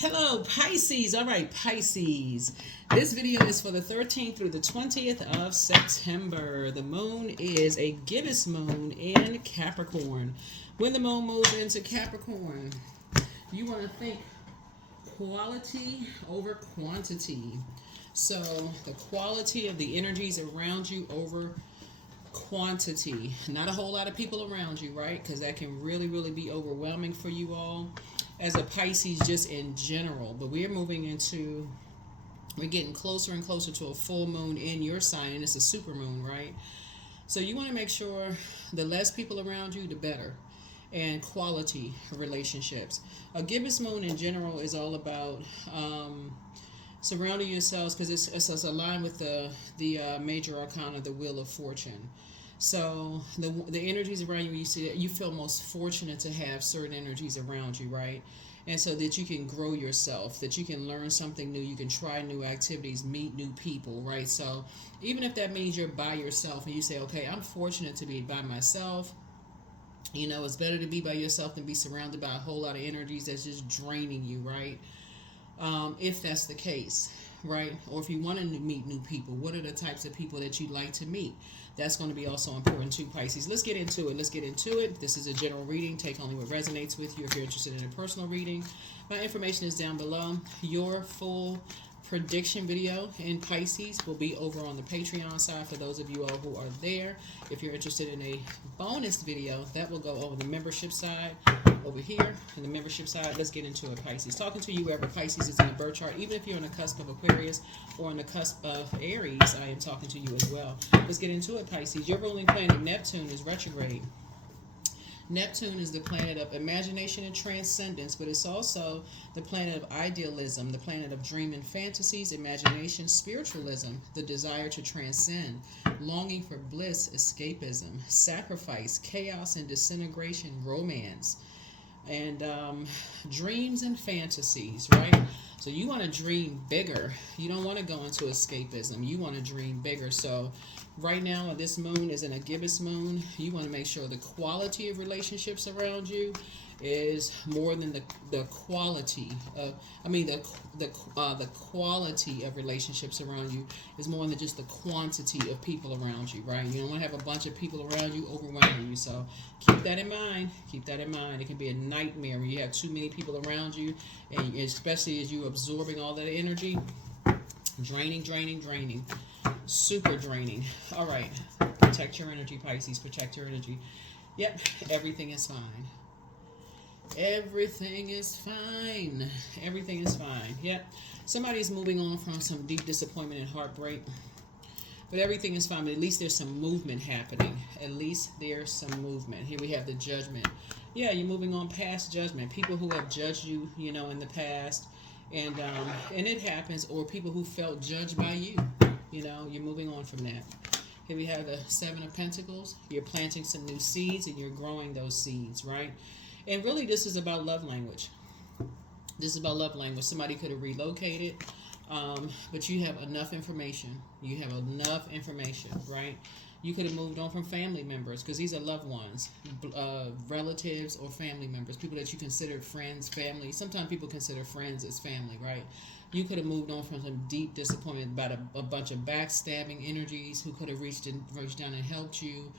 Hello, Pisces. All right, Pisces. This video is for the 13th through the 20th of September. The moon is a gibbous moon in Capricorn. When the moon moves into Capricorn, you want to think quality over quantity. So the quality of the energies around you over quantity. Not a whole lot of people around you, right? Because that can really be overwhelming for you all as a Pisces just in general. But we're getting closer and closer to a full moon in your sign, and it's a super moon, right? So you want to make sure the less people around you, the better. And quality relationships. A gibbous moon in general is all about surrounding yourselves, because it's aligned with the major arcana, the Wheel of Fortune. So the energies around you, you see that you feel most fortunate to have certain energies around you, right? And so that you can grow yourself, that you can learn something new, you can try new activities, meet new people, right? So even if that means you're by yourself and you say, okay, I'm fortunate to be by myself. You know, it's better to be by yourself than be surrounded by a whole lot of energies that's just draining you, right? If that's the case, right? Or if you want to meet new people, what are the types of people that you'd like to meet? That's going to be also important too, Pisces. Let's get into it. This is a general reading. Take only what resonates with you. If you're interested in a personal reading, my information is down below. Your full prediction video in Pisces will be over on the Patreon side for those of you all who are there. If you're interested in a bonus video, that will go over the membership side over here in the membership side. Let's get into it, Pisces. Talking to you wherever Pisces is in the birth chart. Even if you're on the cusp of Aquarius or on the cusp of Aries, I am talking to you as well. Let's get into it, Pisces. Your ruling planet Neptune is retrograde. Neptune is the planet of imagination and transcendence, but it's also the planet of idealism, the planet of dream and fantasies, imagination, spiritualism, the desire to transcend, longing for bliss, escapism, sacrifice, chaos and disintegration, romance, and dreams and fantasies, right? So you want to dream bigger. You don't want to go into escapism. You want to dream bigger. So right now, this moon is in a gibbous moon. You want to make sure the quality of relationships around you is more than the quality of, the quality of relationships around you is more than just the quantity of people around you, right? You don't want to have a bunch of people around you overwhelming you. So keep that in mind. It can be a nightmare when you have too many people around you, and especially as you absorbing all that energy. Draining. Super draining. All right. Protect your energy, Pisces. Protect your energy. Yep. Everything is fine. Everything is fine. Yep. Somebody's moving on from some deep disappointment and heartbreak. But everything is fine. But at least there's some movement happening. Here we have the Judgment. Yeah, you're moving on past judgment. People who have judged you, in the past. And it happens. Or people who felt judged by you. You're moving on from that. Here we have the Seven of Pentacles. You're planting some new seeds and you're growing those seeds, right? And really, this is about love language. Somebody could have relocated, but you have enough information. Right? You could have moved on from family members, because these are loved ones, relatives or family members, people that you consider friends, family. Sometimes people consider friends as family, right? You could have moved on from some deep disappointment about a bunch of backstabbing energies who could have reached down and helped you.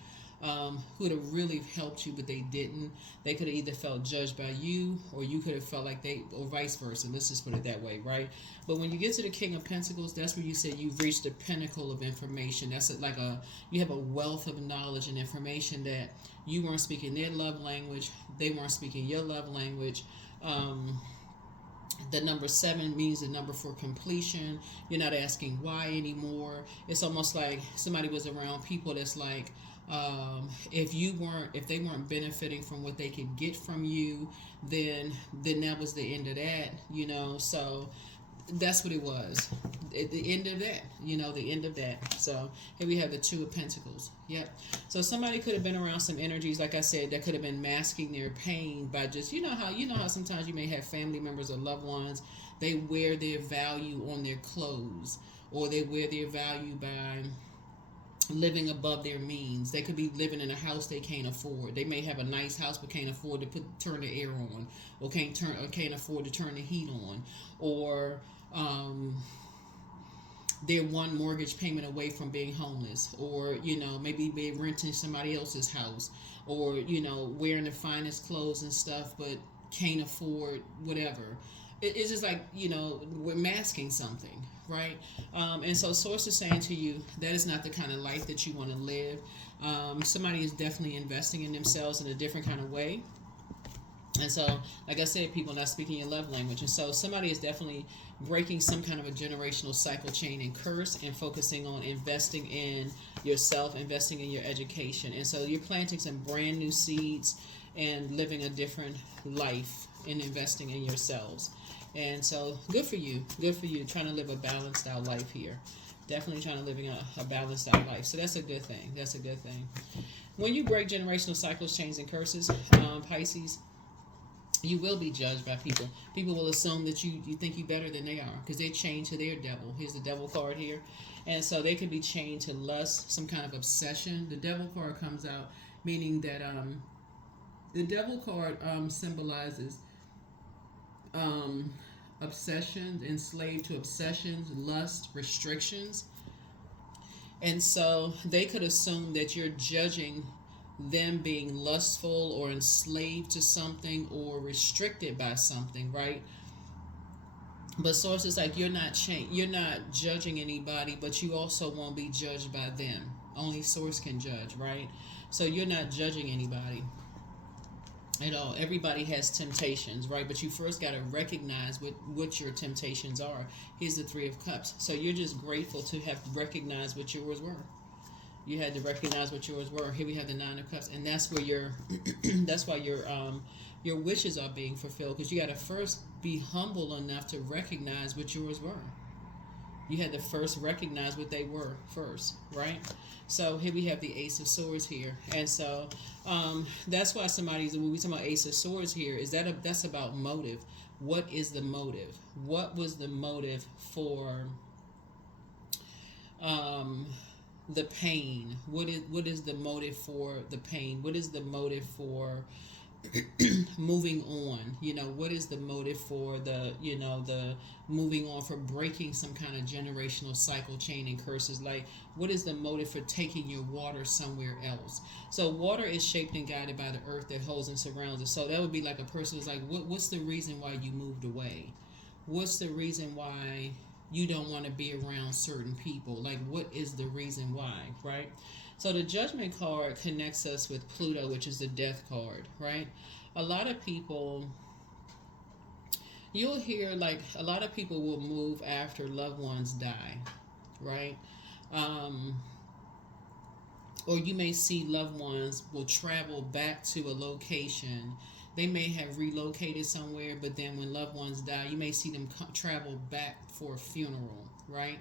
Who would have really helped you, but they didn't. They could have either felt judged by you, or you could have felt like or vice versa. Let's just put it that way, right? But when you get to the King of Pentacles, that's where you say you've reached the pinnacle of information. That's you have a wealth of knowledge and information that you weren't speaking their love language. They weren't speaking your love language. The number 7 means the number for completion. You're not asking why anymore. It's almost like somebody was around people that's like, if they weren't benefiting from what they could get from you, then that was the end of that, so that's what it was. At the end of that, So here we have the Two of Pentacles. Yep. So somebody could have been around some energies, like I said, that could have been masking their pain by just, how sometimes you may have family members or loved ones, they wear their value on their clothes, or they wear their value by living above their means. They could be living in a house they can't afford. They may have a nice house but can't afford to turn the air on, or can't afford to turn the heat on, or they're one mortgage payment away from being homeless, or maybe they're renting somebody else's house, or wearing the finest clothes and stuff but can't afford whatever. It's just like we're masking something, right? And so source is saying to you that is not the kind of life that you want to live. Somebody is definitely investing in themselves in a different kind of way. And so, like I said, people are not speaking your love language. And so somebody is definitely breaking some kind of a generational cycle chain and curse, and focusing on investing in yourself, investing in your education. And so you're planting some brand new seeds and living a different life and investing in yourselves. And so good for you. Good for you. Trying to live a balanced out life here. Definitely trying to live a balanced out life. So that's a good thing. That's a good thing. When you break generational cycles, chains, and curses, Pisces, you will be judged by people. People will assume that you think you better than they are, because they're chained to their devil. Here's the devil card here. And so they could be chained to lust, some kind of obsession. The devil card comes out meaning that the devil card symbolizes obsessions, enslaved to obsessions, lust, restrictions. And so they could assume that you're judging them being lustful or enslaved to something or restricted by something, right? But source is like, you're not judging anybody, but you also won't be judged by them. Only source can judge, right? So you're not judging anybody at all. Everybody has temptations, right? But you first got to recognize what your temptations are. Here's the Three of Cups. So you're just grateful to have recognized what yours were. You had to recognize what yours were. Here we have the Nine of Cups, and that's where that's why your wishes are being fulfilled, because you got to first be humble enough to recognize what yours were. You had to first recognize what they were first, right? So here we have the Ace of Swords here, and so that's why when we talk about Ace of Swords here, that's about motive. What is the motive? What was the motive for the pain? What is the motive for the pain? What is the motive for moving on? What is the motive for the moving on, for breaking some kind of generational cycle chain and curses? Like, what is the motive for taking your water somewhere else? So water is shaped and guided by the earth that holds and surrounds us. So that would be like a person who's like, what's the reason why you moved away? What's the reason why you don't want to be around certain people? Like, what is the reason why, right? So the Judgment card connects us with Pluto, which is the Death card, right? A lot of people, you'll hear, like, a lot of people will move after loved ones die, right? Or you may see loved ones will travel back to a location. They may have relocated somewhere, but then when loved ones die, you may see them travel back for a funeral, right?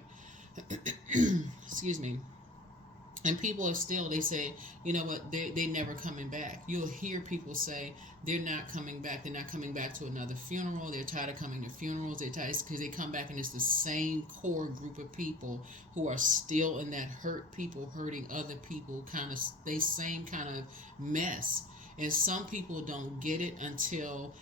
Excuse me. And people are still, they say, you know what, they never coming back. You'll hear people say they're not coming back. They're not coming back to another funeral. They're tired of coming to funerals. They're tired because they come back and it's the same core group of people who are still in that hurt, people hurting other people, they same kind of mess. And some people don't get it until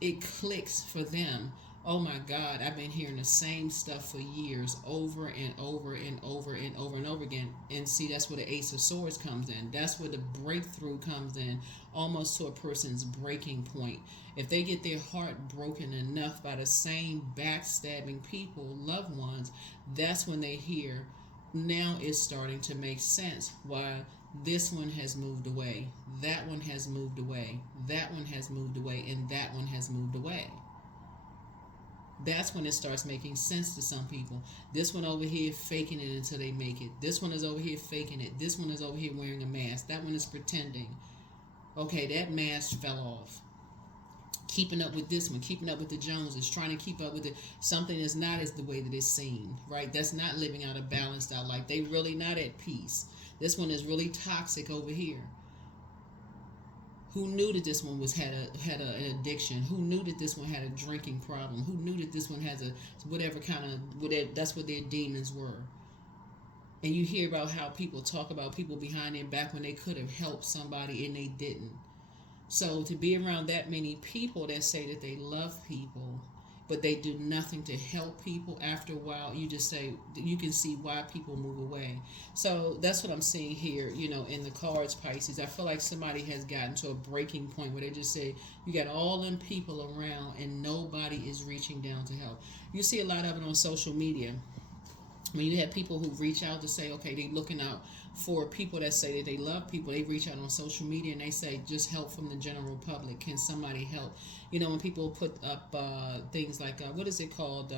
it clicks for them. Oh my God, I've been hearing the same stuff for years, over and over and over and over and over again. And see, that's where the Ace of Swords comes in. That's where the breakthrough comes in, almost to a person's breaking point. If they get their heart broken enough by the same backstabbing people, loved ones, that's when they hear, now it's starting to make sense why this one has moved away, that one has moved away, that one has moved away, and that one has moved away. That's when it starts making sense to some people. This one over here faking it until they make it. This one is over here faking it. This one is over here wearing a mask. That one is pretending. Okay, that mask fell off. Keeping up with this one, keeping up with the Joneses, trying to keep up with it. Something is not as the way that it's seen, right? That's not living out a balanced out life. They really not at peace. This one is really toxic over here. Who knew that this one had an addiction? Who knew that this one had a drinking problem? Who knew that this one has a whatever kind of, that's what their demons were? And you hear about how people talk about people behind their back when they could have helped somebody and they didn't. So to be around that many people that say that they love people, but they do nothing to help people, after a while, you just say, you can see why people move away. So that's what I'm seeing here, in the cards, Pisces. I feel like somebody has gotten to a breaking point where they just say, you got all them people around and nobody is reaching down to help. You see a lot of it on social media. When you have people who reach out to say, okay, they're looking out for people that say that they love people, they reach out on social media and they say, just help from the general public. Can somebody help? When people put up things like, what is it called?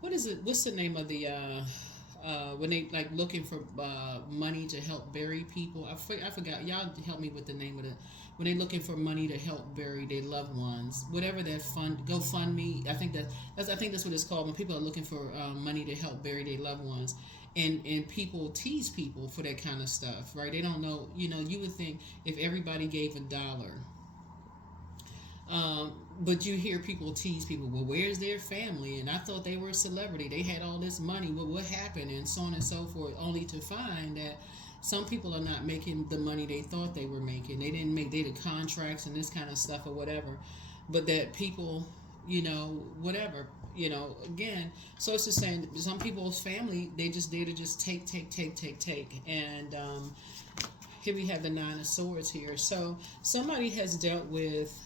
What's the name of the, when they like looking for money to help bury people? I forgot. Y'all help me with the name of it. When they looking for money to help bury their loved ones, whatever that GoFundMe. I think that's what it's called. When people are looking for money to help bury their loved ones, and people tease people for that kind of stuff, right? They don't know. You would think if everybody gave $1. But you hear people tease people. Well, where's their family? And I thought they were a celebrity. They had all this money. Well, what happened? And so on and so forth. Only to find that some people are not making the money they thought they were making. They did contracts and this kind of stuff or whatever. But that people, whatever, again. So it's just saying some people's family, they just there to just take. And here we have the Nine of Swords here. So somebody has dealt with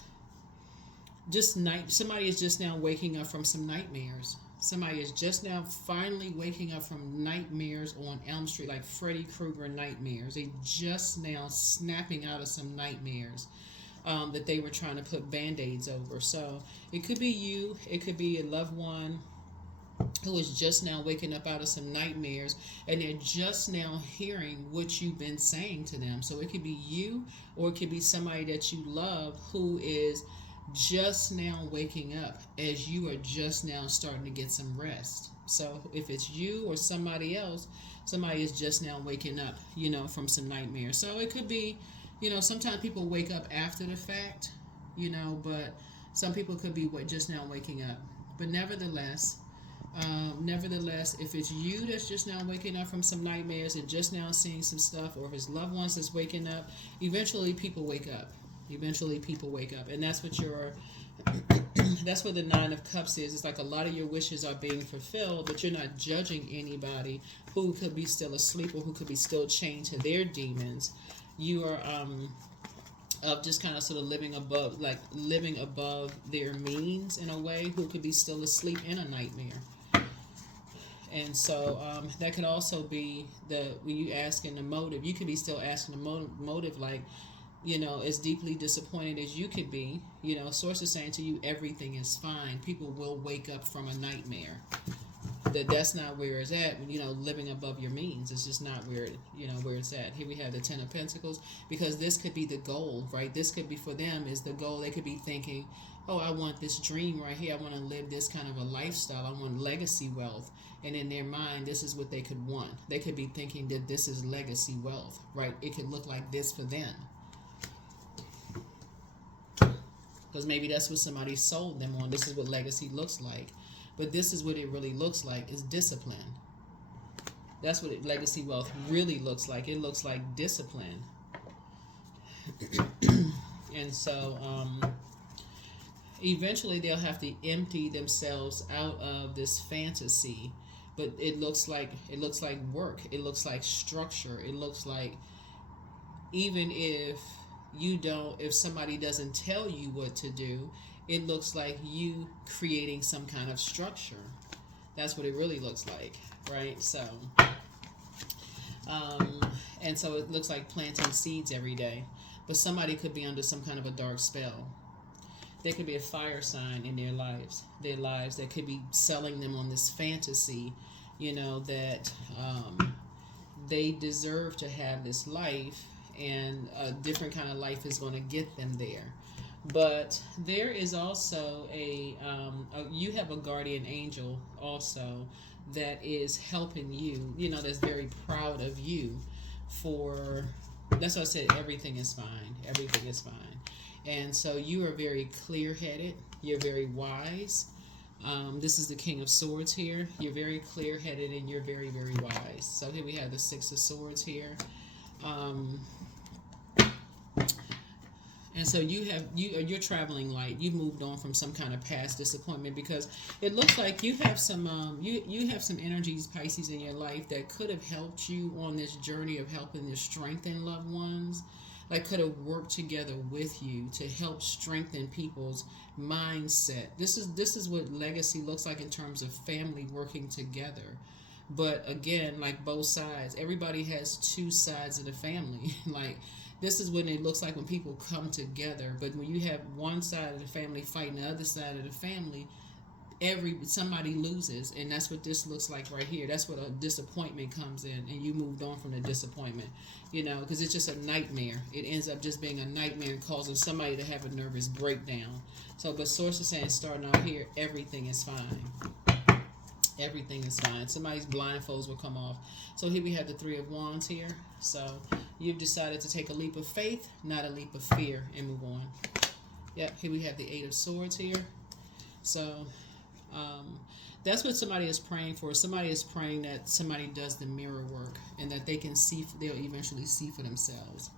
somebody is just now waking up from some nightmares. Somebody is just now finally waking up from nightmares on Elm Street, like Freddy Krueger nightmares. They just now snapping out of some nightmares that they were trying to put Band-Aids over. So it could be you, it could be a loved one who is just now waking up out of some nightmares, and they're just now hearing what you've been saying to them. So it could be you, or it could be somebody that you love who is just now waking up as you are just now starting to get some rest. So if it's you or somebody else, somebody is just now waking up, from some nightmares. So it could be, sometimes people wake up after the fact, but some people could be just now waking up. But nevertheless, if it's you that's just now waking up from some nightmares and just now seeing some stuff, or if it's loved ones that's waking up, eventually people wake up. And that's what that's what the Nine of Cups is. It's like a lot of your wishes are being fulfilled, but you're not judging anybody who could be still asleep or who could be still chained to their demons. You are of just kind of sort of living above their means in a way, who could be still asleep in a nightmare. And so that could also be when you asking the motive, you could be still asking the motive like, as deeply disappointed as you could be, source is saying to you, everything is fine. People will wake up from a nightmare. That's not where it's at. Living above your means. It's just not where it's at. Here we have the Ten of Pentacles, because this could be the goal, right? This could be for them is the goal. They could be thinking, oh, I want this dream right here. I want to live this kind of a lifestyle. I want legacy wealth. And in their mind, this is what they could want. They could be thinking that this is legacy wealth, right? It could look like this for them. Because maybe that's what somebody sold them on. This is what legacy looks like. But this is what it really looks like, is discipline. That's what legacy wealth really looks like. It looks like discipline. And so eventually they'll have to empty themselves out of this fantasy. But it looks like work. It looks like structure. It looks like even if somebody doesn't tell you what to do, it looks like you creating some kind of structure. That's what it really looks like, right? So, and so it looks like planting seeds every day. But somebody could be under some kind of a dark spell. There could be a fire sign in their lives that could be selling them on this fantasy, that they deserve to have this life, and a different kind of life is going to get them there. But there is also you have a guardian angel also that is helping you, that's very proud of you that's why I said everything is fine. And so you are very clear-headed. You're very wise. This is the King of Swords here. You're very clear-headed and you're very, very wise. So here we have the Six of Swords here. Um, and so you're traveling light. You moved on from some kind of past disappointment, because it looks like you have some you have some energies, Pisces, in your life that could have helped you on this journey of helping to strengthen loved ones. Like, could have worked together with you to help strengthen people's mindset. This is what legacy looks like in terms of family working together. But again, like both sides, everybody has two sides of the family. Like, this is when it looks like when people come together. But when you have one side of the family fighting the other side of the family, somebody loses, and that's what this looks like right here. That's what a disappointment comes in, and you moved on from the disappointment, because it's just a nightmare. It ends up just being a nightmare and causing somebody to have a nervous breakdown. So, but source is saying, starting out here, everything is fine. Everything is fine. Somebody's blindfolds will come off. So here we have the Three of Wands here. So you've decided to take a leap of faith, not a leap of fear, and move on. Yep, here we have the Eight of Swords here. So that's what somebody is praying for. Somebody is praying that somebody does the mirror work, and that they'll eventually see for themselves.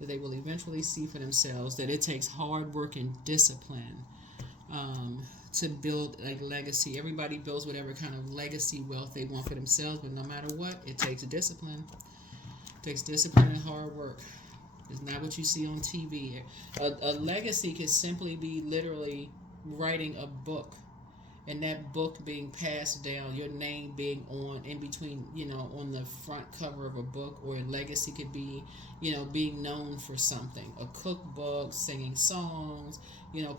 That they will eventually see for themselves that it takes hard work and discipline to build a legacy. Everybody builds whatever kind of legacy wealth they want for themselves, but no matter what, it takes discipline. It takes discipline and hard work. It's not what you see on TV. A legacy could simply be literally writing a book, and that book being passed down, your name being in between, on the front cover of a book. Or a legacy could be, being known for something, a cookbook, singing songs,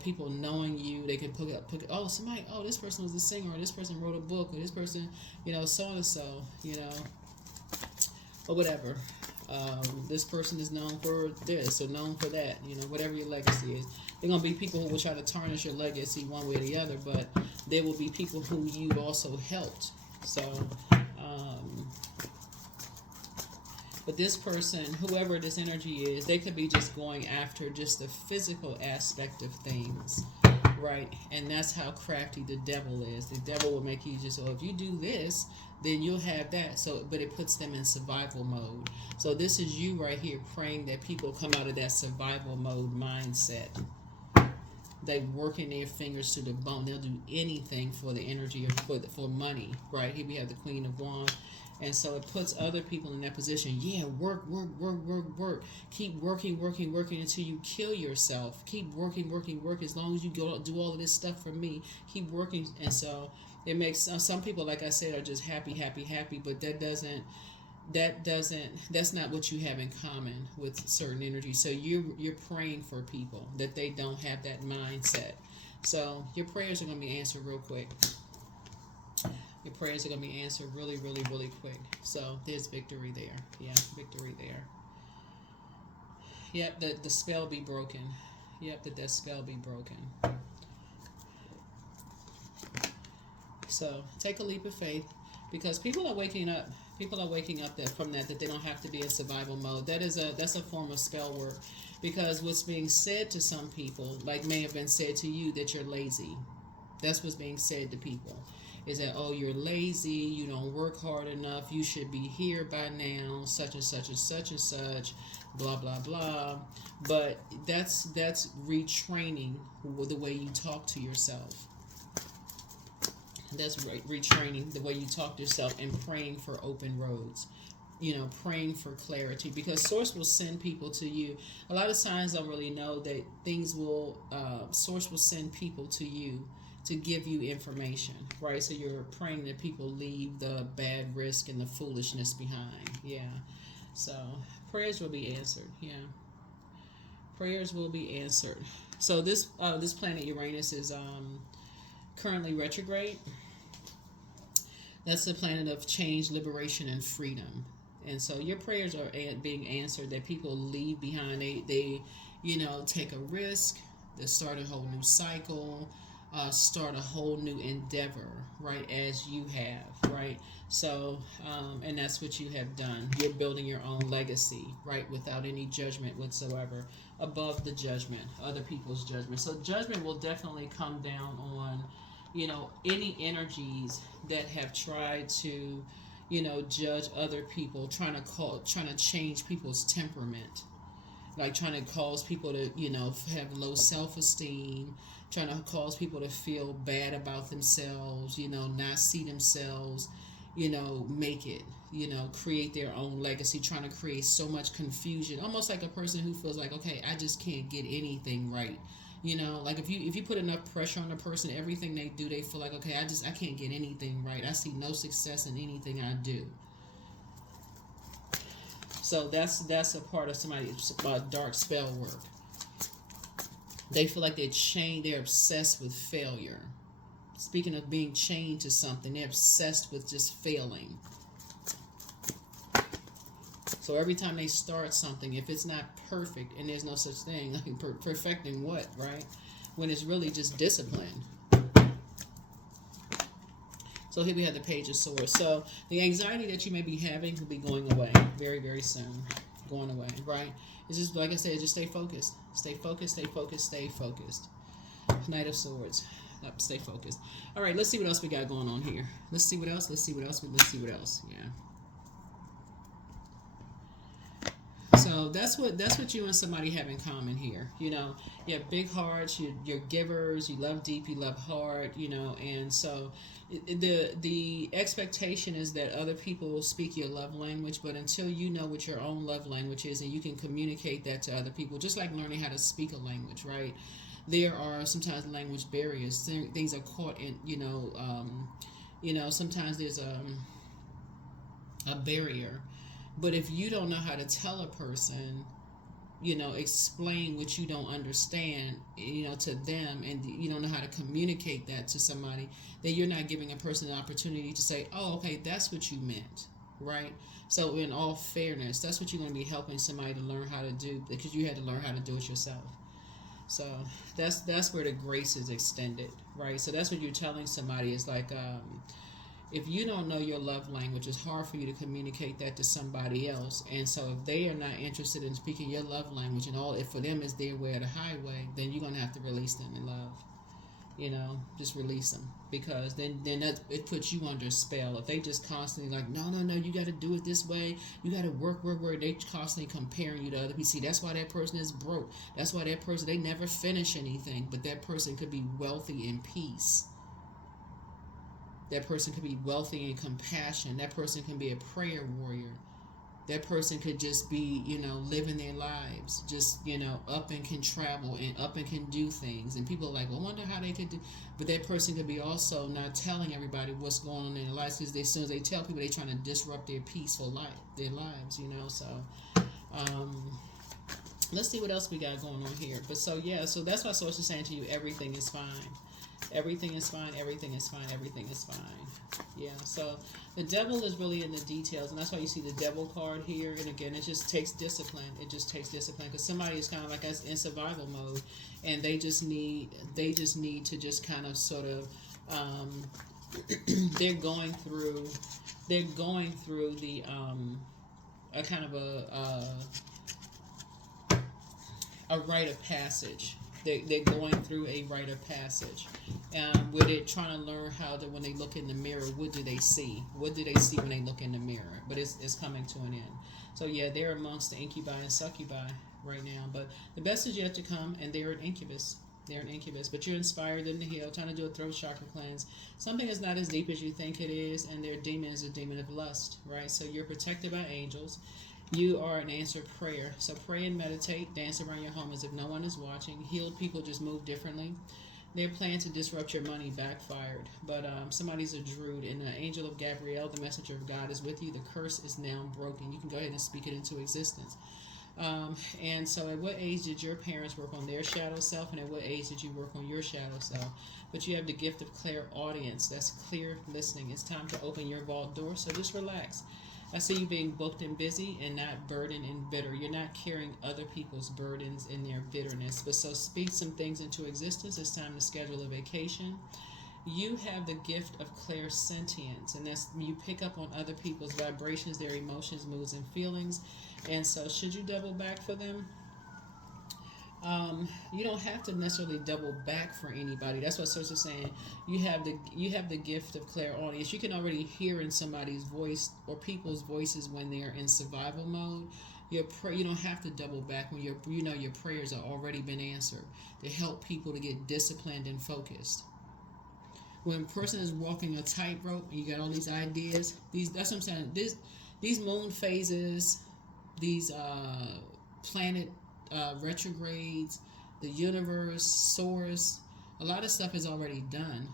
people knowing you. They can put this person was a singer, or this person wrote a book, or this person, so and so, or whatever. This person is known for this or known for that, whatever your legacy is. There are going to be people who will try to tarnish your legacy one way or the other, but there will be people who you also helped. So, but this person, whoever this energy is, they could be just going after just the physical aspect of things, right? And that's how crafty the devil is. The devil will make you just, if you do this, then you'll have that. So, but it puts them in survival mode. So this is you right here praying that people come out of that survival mode mindset. They working their fingers to the bone. They'll do anything for the energy or for money, right? Here we have the Queen of Wands. And so it puts other people in that position. Yeah, work. Keep working until you kill yourself. Keep working. As long as you go do all of this stuff for me, keep working. And so it makes some people, like I said, are just happy. But that's not what you have in common with certain energy. So you're praying for people that they don't have that mindset. So your prayers are going to be answered real quick. Your prayers are going to be answered really, really, really quick. So there's victory there. Yeah, victory there. Yep, the spell be broken. Yep, that spell be broken. So take a leap of faith, because people are waking up. People are waking up from that they don't have to be in survival mode. That's a form of spell work, because what's being said to some people, like may have been said to you, that you're lazy. That's what's being said to people. Is that, you're lazy, you don't work hard enough, you should be here by now, such and such and such and such, blah blah blah. But that's retraining the way you talk to yourself. That's retraining the way you talk to yourself, and praying for open roads. Praying for clarity, because Source will send people to you. A lot of signs don't really know that things will, Source will send people to you to give you information, right? So you're praying that people leave the bad risk and the foolishness behind. Yeah. So prayers will be answered. Yeah. Prayers will be answered. So this planet Uranus is currently retrograde. That's the planet of change, liberation, and freedom. And so your prayers are being answered, that people leave behind. They take a risk. They start a whole new cycle. Start a whole new endeavor, right, as you have, right? So, and that's what you have done. You're building your own legacy, right, without any judgment whatsoever, above the judgment, other people's judgment. So judgment will definitely come down on, any energies that have tried to, judge other people, trying to change people's temperament, like trying to cause people to, have low self-esteem, trying to cause people to feel bad about themselves, not see themselves, make it, create their own legacy, trying to create so much confusion, almost like a person who feels like, okay, I just can't get anything right. Like if you put enough pressure on a person, everything they do, they feel like, okay, I can't get anything right. I see no success in anything I do. So that's a part of somebody's dark spell work. They feel like they're obsessed with failure. Speaking of being chained to something, they're obsessed with just failing. So every time they start something, if it's not perfect, and there's no such thing, like perfecting what, right? When it's really just discipline. So here we have the Page of Swords. So the anxiety that you may be having will be going away very, very soon. Going away, right? It's just, like I said, just stay focused. Stay focused, stay focused, stay focused. Knight of Swords. Stay focused. All right, let's see what else we got going on here. Let's see what else. Let's see what else. Let's see what else. Yeah. So that's what you and somebody have in common here. You have big hearts. You're givers. You love deep. You love hard. And so the expectation is that other people will speak your love language, but until you know what your own love language is and you can communicate that to other people, just like learning how to speak a language, right? There are sometimes language barriers. Things are caught in, sometimes there's a barrier. But if you don't know how to tell a person, explain what you don't understand, to them, and you don't know how to communicate that to somebody, then you're not giving a person an opportunity to say, oh, okay, that's what you meant, right? So in all fairness, that's what you're going to be helping somebody to learn how to do, because you had to learn how to do it yourself. So that's where the grace is extended, right? So that's what you're telling somebody is like, if you don't know your love language, it's hard for you to communicate that to somebody else. And so if they are not interested in speaking your love language, and all, if for them is their way or the highway, then you're going to have to release them in love. Just release them, because then it puts you under a spell. If they just constantly like, no, you got to do it this way, you got to work, they constantly comparing you to other people. See, that's why that person is broke. That's why that person, they never finish anything. But that person could be wealthy in peace. That person could be wealthy in compassion. That person can be a prayer warrior. That person could just be, living their lives, just, up and can travel and up and can do things. And people are like, well, I wonder how they could do. But that person could be also not telling everybody what's going on in their lives, because as soon as they tell people, they're trying to disrupt their peaceful life, their lives, So let's see what else we got going on here. But so that's why Source is saying to you, everything is fine. Everything is fine, everything is fine, everything is fine. Yeah, so the devil is really in the details, and that's why you see the devil card here. And again, it just takes discipline. It just takes discipline, because somebody is kind of like in survival mode, and they just need to just kind of sort of they're going through the a kind of a rite of passage. They're going through a rite of passage, where they're trying to learn how to, when they look in the mirror, what do they see? What do they see when they look in the mirror? But it's coming to an end. So yeah, they're amongst the incubi and succubi right now. But the best is yet to come, and they're an incubus. They're an incubus. But you're inspired in the heal, trying to do a throat chakra cleanse. Something is not as deep as you think it is, and their demon is a demon of lust, right? So you're protected by angels. You are an answered prayer. So pray and meditate. Dance around your home as if no one is watching. Healed people just move differently. Their plan to disrupt your money backfired. But somebody's a druid, and the angel of Gabriel, the messenger of God, is with you. The curse is now broken. You can go ahead and speak it into existence. And so at what age did your parents work on their shadow self, and at what age did you work on your shadow self? But you have the gift of clairaudience. That's clear listening. It's time to open your vault door, so just relax. I see you being booked and busy and not burdened and bitter. You're not carrying other people's burdens and their bitterness. But so speak some things into existence. It's time to schedule a vacation. You have the gift of clairsentience, and that's you pick up on other people's vibrations, their emotions, moods, and feelings. And so should you double back for them? You don't have to necessarily double back for anybody. That's what Source is saying. You have the gift of clairaudience. You can already hear in somebody's voice or people's voices when they're in survival mode. You don't have to double back when your prayers have already been answered to help people to get disciplined and focused. When a person is walking a tightrope and you got all these ideas, that's what I'm saying. These moon phases, these planet retrogrades, the universe, source, a lot of stuff is already done.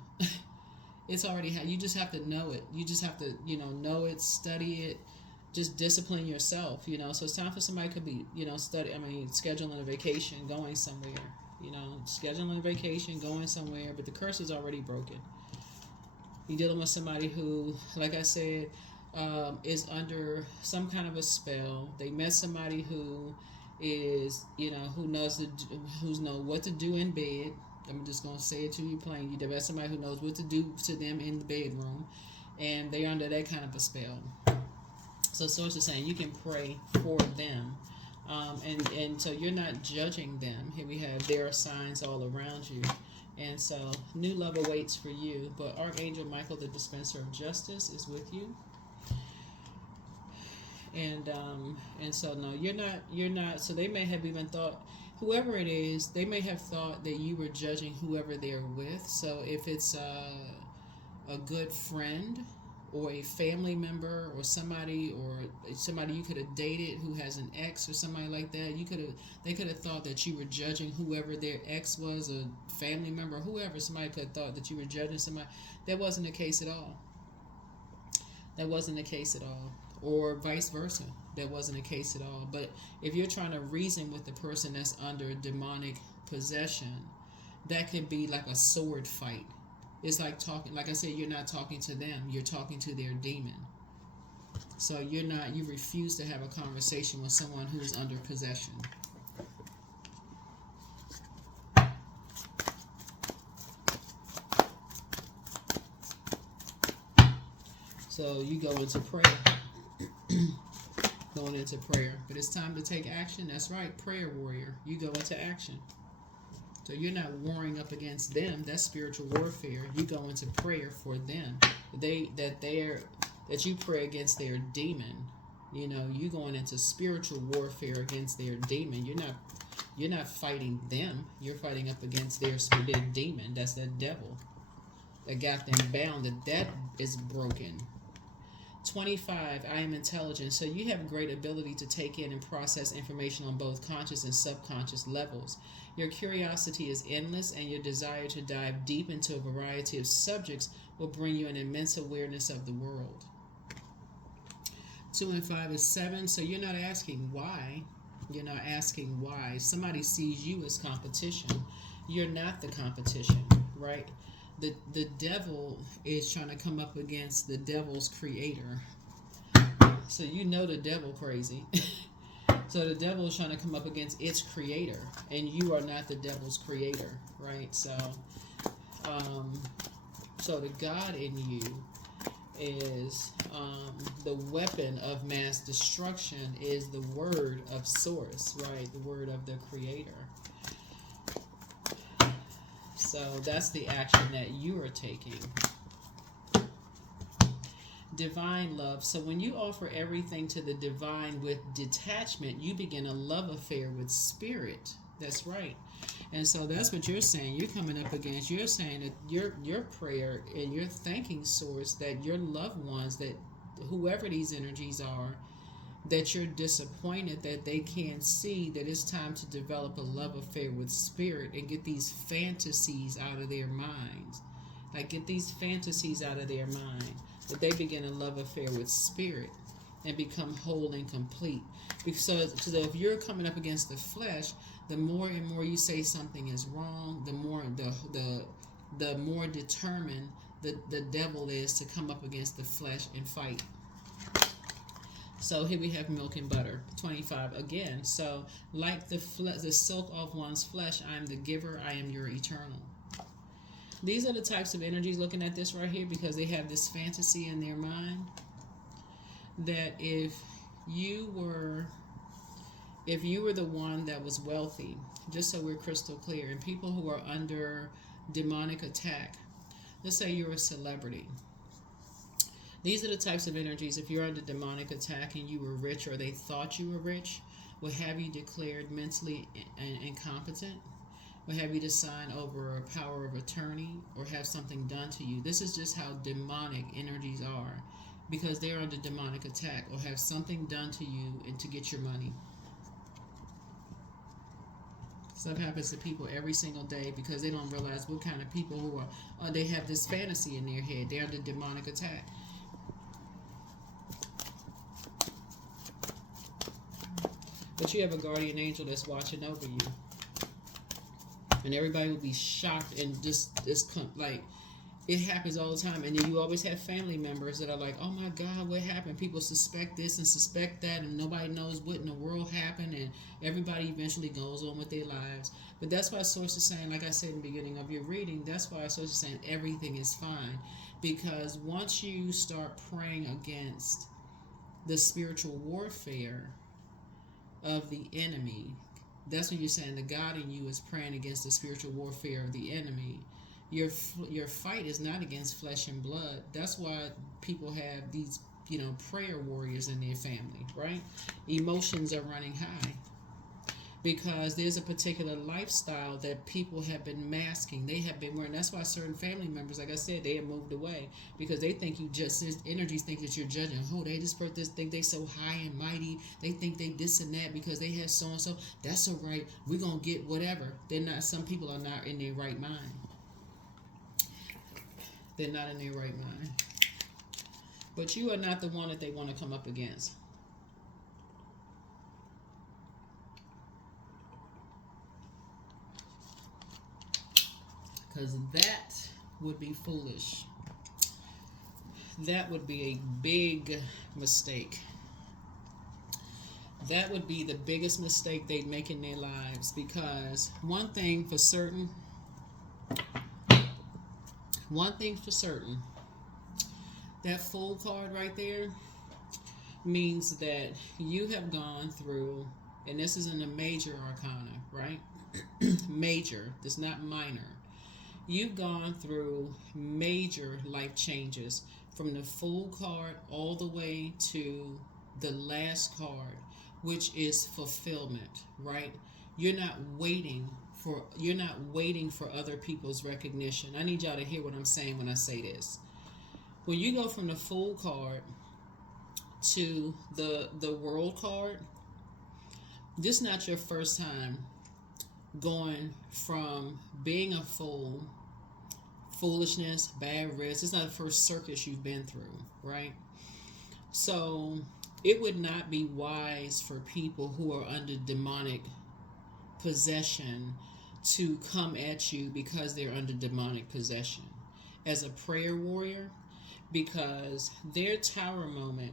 It's already you just have to know it. You just have to know it, study it, just discipline yourself. So it's time for somebody could be scheduling a vacation, going somewhere. Scheduling a vacation, going somewhere, but the curse is already broken. You're dealing with somebody who, like I said, is under some kind of a spell. They met somebody who is, who knows what to do in bed. I'm just gonna say it to you plain. You met somebody who knows what to do to them in the bedroom, and they're under that kind of a spell. So Source is saying you can pray for them, and so you're not judging them. Here we have there are signs all around you. And so, new love awaits for you. But Archangel Michael, the dispenser of justice, is with you. And so no, you're not. So they may have even thought, whoever it is, they may have thought that you were judging whoever they're with. So if it's a good friend or a family member or somebody you could have dated who has an ex or somebody like that, they could have thought that you were judging whoever their ex was, a family member, whoever. Somebody could have thought that you were judging somebody. That wasn't the case at all. That wasn't the case at all. Or vice versa. That wasn't the case at all. But if you're trying to reason with the person that's under demonic possession, that could be like a sword fight. It's like talking, like I said, you're not talking to them, you're talking to their demon. So you refuse to have a conversation with someone who's under possession. So you go into prayer. Going into prayer. But it's time to take action. That's right, prayer warrior. You go into action. So you're not warring up against them. That's spiritual warfare. You go into prayer for them. That you pray against their demon. You going into spiritual warfare against their demon. You're not fighting them. You're fighting up against their demon. That's that devil that got them bound. That is broken. 25, I am intelligent. So you have great ability to take in and process information on both conscious and subconscious levels. Your curiosity is endless, and your desire to dive deep into a variety of subjects will bring you an immense awareness of the world. 2 and 5 is 7. So you're not asking why. You're not asking why. Somebody sees you as competition. You're not the competition, right? The devil is trying to come up against the devil's creator. So the devil crazy. So the devil is trying to come up against its creator, and you are not the devil's creator, right? So the God in you is the weapon of mass destruction is the word of source, right? The word of the creator. So that's the action that you are taking. Divine love. So when you offer everything to the divine with detachment, you begin a love affair with spirit. That's right. And so that's what you're saying. You're coming up against. You're saying that your prayer and your thanking source, that your loved ones, that whoever these energies are, that you're disappointed that they can't see that it's time to develop a love affair with spirit and get these fantasies out of their minds. Like, get these fantasies out of their mind. That they begin a love affair with spirit and become whole and complete. So if you're coming up against the flesh, the more and more you say something is wrong, the more determined the devil is to come up against the flesh and fight. So here we have milk and butter, 25 again. So like the silk off one's flesh, I am the giver, I am your eternal. These are the types of energies looking at this right here, because they have this fantasy in their mind that if you were the one that was wealthy, just so we're crystal clear, and people who are under demonic attack, let's say you're a celebrity. These are the types of energies, if you're under demonic attack and you were rich or they thought you were rich, will have you declared mentally incompetent, will have you to sign over a power of attorney or have something done to you. This is just how demonic energies are, because they're under demonic attack, or have something done to you and to get your money. Stuff happens to people every single day because they don't realize what kind of people who are, they have this fantasy in their head. They're under demonic attack. But you have a guardian angel that's watching over you. And everybody will be shocked and just like, it happens all the time. And then you always have family members that are like, oh my God, what happened? People suspect this and suspect that, and nobody knows what in the world happened, and everybody eventually goes on with their lives. But that's why Source is saying, like I said in the beginning of your reading, that's why Source is saying everything is fine. Because once you start praying against the spiritual warfare of the enemy, that's when you're saying the God in you is praying against the spiritual warfare of the enemy. Your fight is not against flesh and blood. That's why people have these, prayer warriors in their family, right? Emotions are running high because there's a particular lifestyle that people have been masking. They have been wearing. That's why certain family members, like I said, they have moved away because they think energies think that you're judging. Oh, this person think they so high and mighty. They think they this and that because they have so and so. That's all right. We're gonna get whatever. They're not. Some people are not in their right mind. They're not in their right mind. But you are not the one that they want to come up against. Because that would be foolish. That would be a big mistake. That would be the biggest mistake they'd make in their lives. Because one thing for certain, that Fool card right there means that you have gone through, and this is in a major arcana, right? Major, it's not minor. You've gone through major life changes from the Fool card all the way to the last card, which is fulfillment, right? You're not waiting for other people's recognition. I need y'all to hear what I'm saying when I say this. When you go from the Fool card to the World card, this is not your first time going from being a fool, foolishness, bad risk. It's not the first circus you've been through, right? So it would not be wise for people who are under demonic possession to come at you because they're under demonic possession as a prayer warrior, because their tower moment,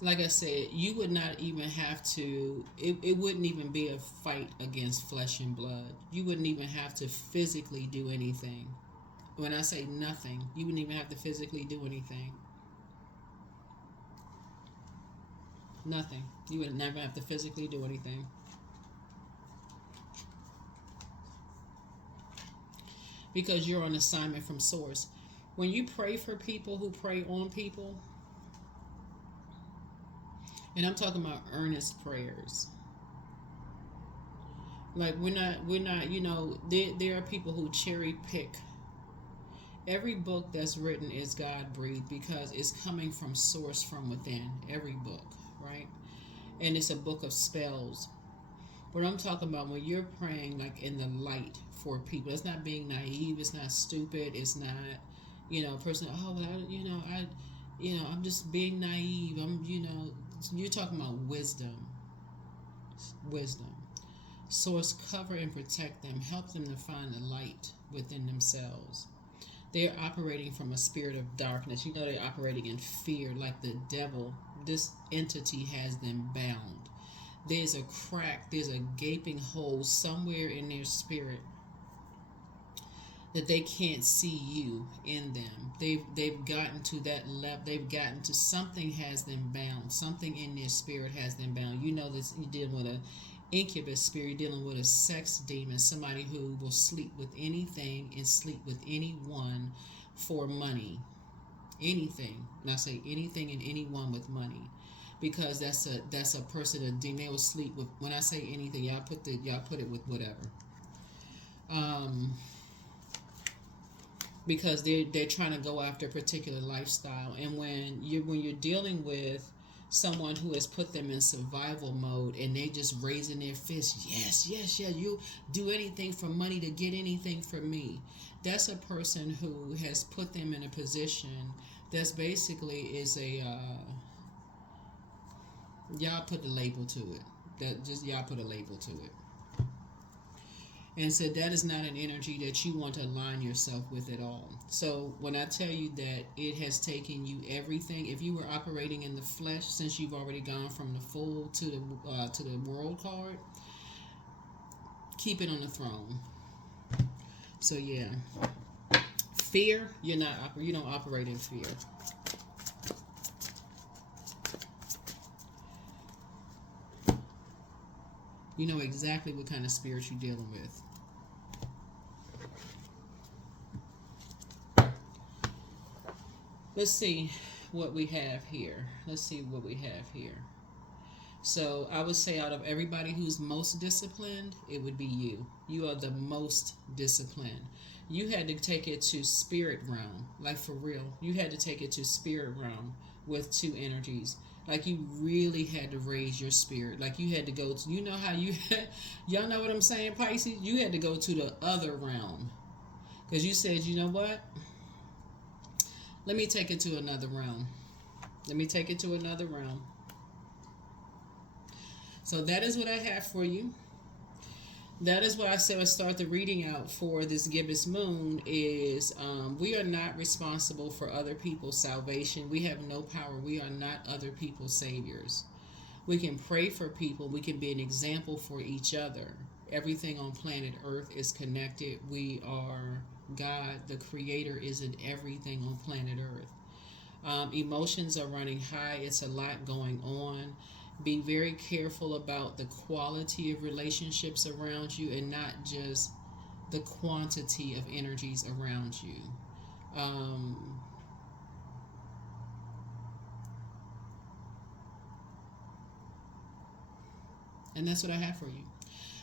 like I said, you would not even have to, it wouldn't even be a fight against flesh and blood. You wouldn't even have to physically do anything. When I say nothing, you wouldn't even have to physically do anything. Nothing. You would never have to physically do anything. Because you're on assignment from Source. When you pray for people who prey on people, and I'm talking about earnest prayers. Like we're not, there are people who cherry pick. Every book that's written is God breathed because it's coming from Source from within. Every book, right? And it's a book of spells. But I'm talking about when you're praying like in the light for people. It's not being naive. It's not stupid. It's not, person. Oh, I'm just being naive. You're talking about wisdom. Source, cover and protect them. Help them to find the light within themselves. They're operating from a spirit of darkness. They're operating in fear like the devil. This entity has them bound. There's a crack, there's a gaping hole somewhere in their spirit that they can't see you in them. They've gotten to that level. They've gotten to something has them bound. Something in their spirit has them bound. You know this. You're dealing with a incubus spirit. You're dealing with a sex demon. Somebody who will sleep with anything and sleep with anyone for money. Anything. And I say anything and anyone with money. Because that's a person, a demon. They will sleep with. When I say anything, y'all put it with whatever. Because they're trying to go after a particular lifestyle, and when you're dealing with someone who has put them in survival mode and they just raising their fist, yes, yes, yes, you do anything for money to get anything from me. That's a person who has put them in a position that's basically is a y'all put a label to it. That just y'all put a label to it. And so that is not an energy that you want to align yourself with at all. So when I tell you that it has taken you everything, if you were operating in the flesh, since you've already gone from the full to the world card, keep it on the throne. So yeah, fear, you don't operate in fear. You know exactly what kind of spirit you're dealing with. Let's see what we have here. So I would say out of everybody who's most disciplined, it would be you. You are the most disciplined. You had to take it to spirit realm, like for real. You had to take it to spirit realm with two energies. Like you really had to raise your spirit. Like you had to go to, you know how you, y'all know what I'm saying, Pisces? You had to go to the other realm. Because you said, you know what? Let me take it to another realm. So that is what I have for you. That is why I said I start the reading out for this gibbous moon is we are not responsible for other people's salvation. We have no power. We are not other people's saviors. We can pray for people. We can be an example for each other. Everything on planet Earth is connected. We are God. The Creator is in everything on planet Earth. Emotions are running high. It's a lot going on. Be very careful about the quality of relationships around you and not just the quantity of energies around you. And that's what I have for you.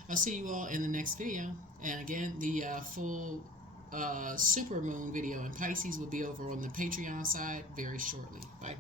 I'll see you all in the next video. And again, the full super moon video in Pisces will be over on the Patreon side very shortly. Bye.